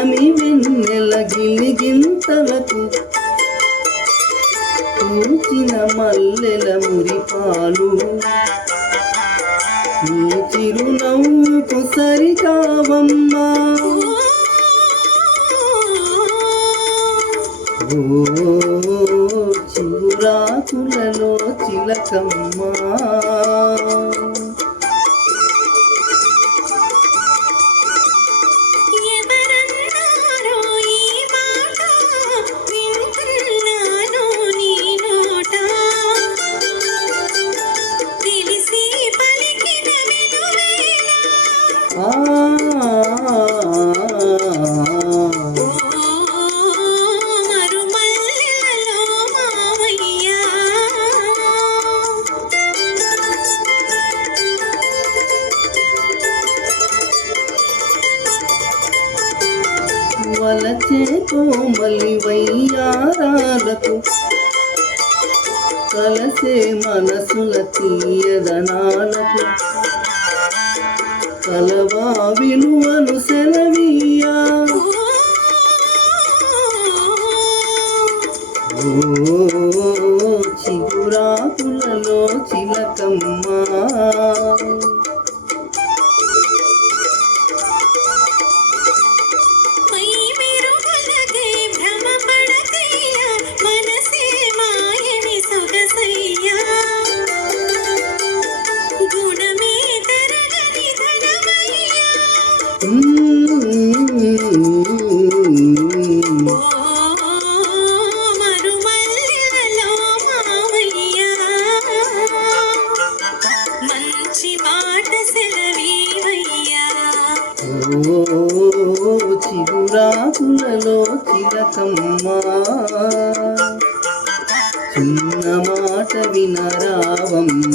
దాని వెన్నెల గిలిగింతలకు పూచిన మల్లెల మురిపాలు. నీ చిరునవ్వుకు సరికావమ్మా. ఓ చిగురాకులలో చిలకమ్మా. వలచే కోమలి వయ్యారాలకు కలసే మనసుల తీయదనాలకు. కలవా విలువను సెలవీయా. ఓ చిగురాకులలో చిలకమ్మా. చిగురాకులలో చిలకమ్మా చిన్న మాట వినరావమ్మ.